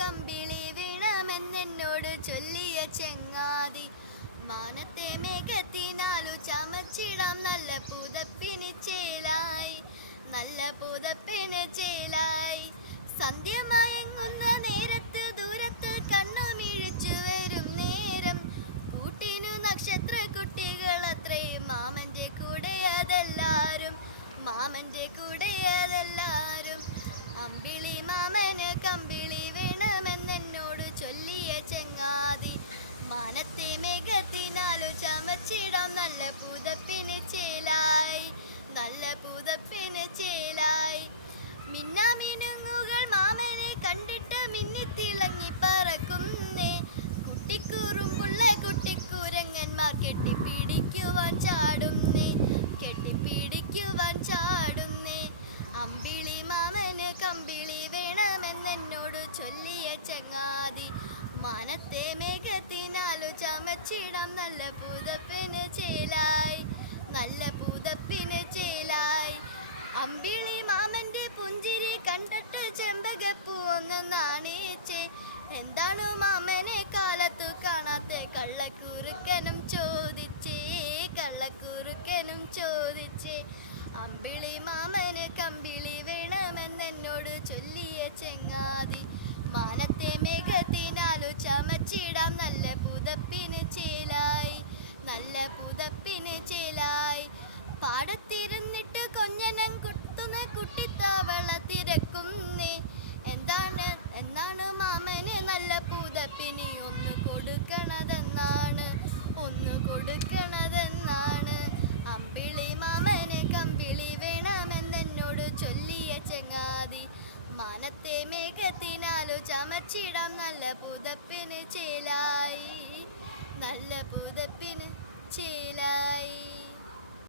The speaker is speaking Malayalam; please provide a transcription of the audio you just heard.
കമ്പിളി വീണമെന്നെന്നോട് ചൊല്ലിയ ചെങ്ങാതി. മാനത്തെ മേഘത്തിനാലു ചമച്ചിടാം നല്ല പുതപ്പിന് ചേലായി. നല്ല പുതപ്പിന് ചേലായി ചങ്ങാതി. മാനത്തെ മേഘത്തിനാലു ചമച്ചിടം നല്ല പൂതപ്പിന് ചേലായി. നല്ല പൂതപ്പിന് ചേലായി. അമ്പിളി മാമന്റെ പുഞ്ചിരി കണ്ടിട്ട് ചെമ്പകപ്പൂ ഒന്ന് നാണീച്ചേ. എന്താണ് മാമനെ കാലത്തു കാണാത്ത? കള്ളക്കുറുക്കനും ചോദിച്ചേ കള്ളക്കുറുക്കനും ചോദിച്ചേ. അമ്പിളി മാമന് കമ്പിളി ചമച്ചിടാം നല്ല പുതപ്പിന് ചേലായി. നല്ല പുതപ്പിന് ചേലായി.